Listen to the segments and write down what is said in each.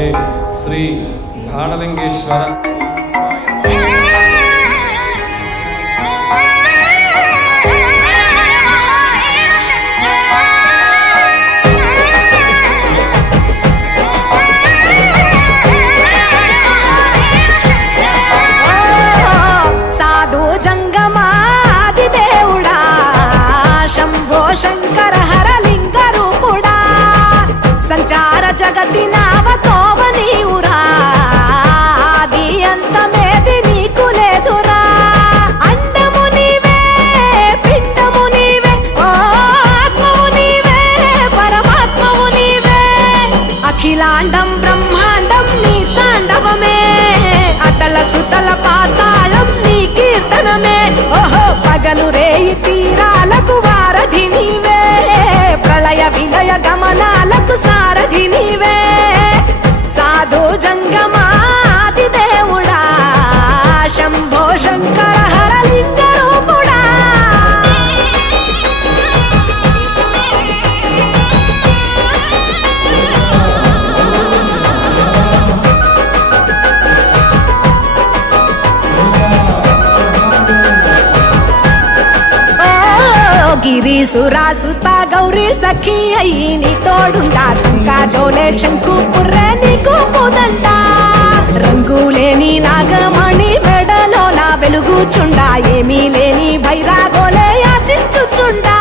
विद्महे श्री बाणलिंगेश्वर शंकर हरलिंग रूपुड़ा संचार जगति नावतोवनीउरा आदि अंत मेदि नीकु लेदुरा अंडमु नीवे पिंडमु नीवे ओ आत्मवु नीवे परमात्मवु नीवे अखिलांडं ब्रह्मांडं नी तांडवमे अतल सुतल पाताళం నీ కీర్తనమే ఓహో పగలు రేయి తీరాలకు వారధి నీవే ప్రళయ విలయ గమనాలకు సారథి నీవే సాధు జంగమాది దేవుడా శంభో శంకర హరలింగ రూపుడా గిరీసురాసుత గౌరీ సఖీ అయ్యి నీ తోడుంటా సంకా జోలే శంకు పుర్రె నీకు పుదంట రంగులేని నాగమణి మెడలో నా వెలుగుచుండా ఏమీ లేని బైరాగోలే యాచించుచుండా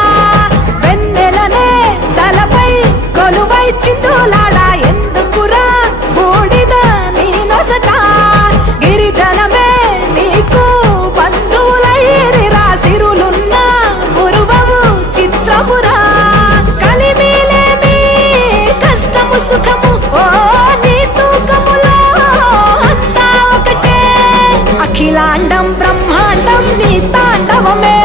వెన్నెలనే తలపై కొలువై చిందులాడా ఎందుకురా బూడిద నీ నొసట గిరిజనమే నీకు బంధువులైరిరా సిరులున్న చిత్రమురా కలిమిలేమి కష్టము సుఖము ఓ నీ తూకములో అంతా ఒకటే అఖిలాండం బ్రహ్మాండం నీ తాండవమే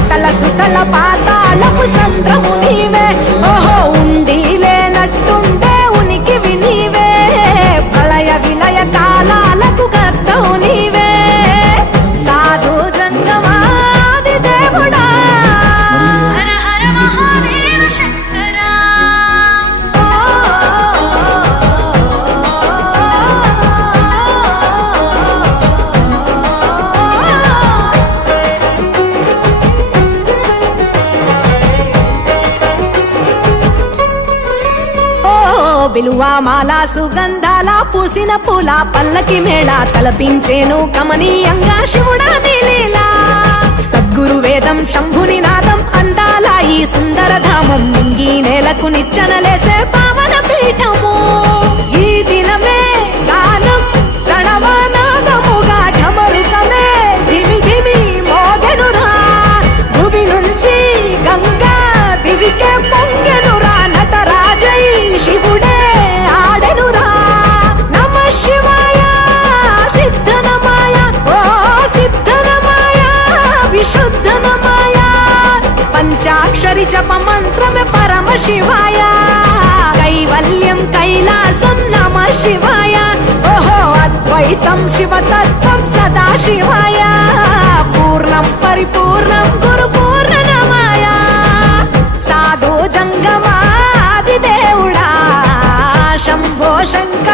అతల సుతల పాతాళపు సంద్రము నీవే ఓహో ఉండి లేనట్టుండే ఉనికివి నీవే ప్రళయ విలయ కాలాలకు కర్తవు నీవే సాధు జంగమాది దేవుడా బిలువామాల సుగంధాల పూసిన పూల పల్లకి మేళ తలపించేను కమనీయంగా శివుడా నీలీలా సద్గురు వేదం శంభుని నాదం అందాల ఈ సుందర ధామం నింగి నేలకు నిచ్చనలేసే పావన పీఠము ఈ దినమే గానం ప్రణవనాదముగా ఢమరుకమే ధిమి ధిమి మోగెనురా భూమి నుంచి గంగా దివికే పొంగెనురా నటరాజై శివుడే ఆడెనురా నమ శివాయ సిద్ధనమాయ ఓ సిద్ధనమాయ విశుద్ధనమాయ పంచాక్షరి జప మంత్రమే పరమ శివాయ కైవల్యం కైలాసం నమ శివాయ ఓహో అద్వైతం శివతత్వం సదా శివాయ పూర్ణం పరిపూర్ణం గురు పూర్ణనమాయ సాధు జంగమాది దేవుడా శంభో శంకర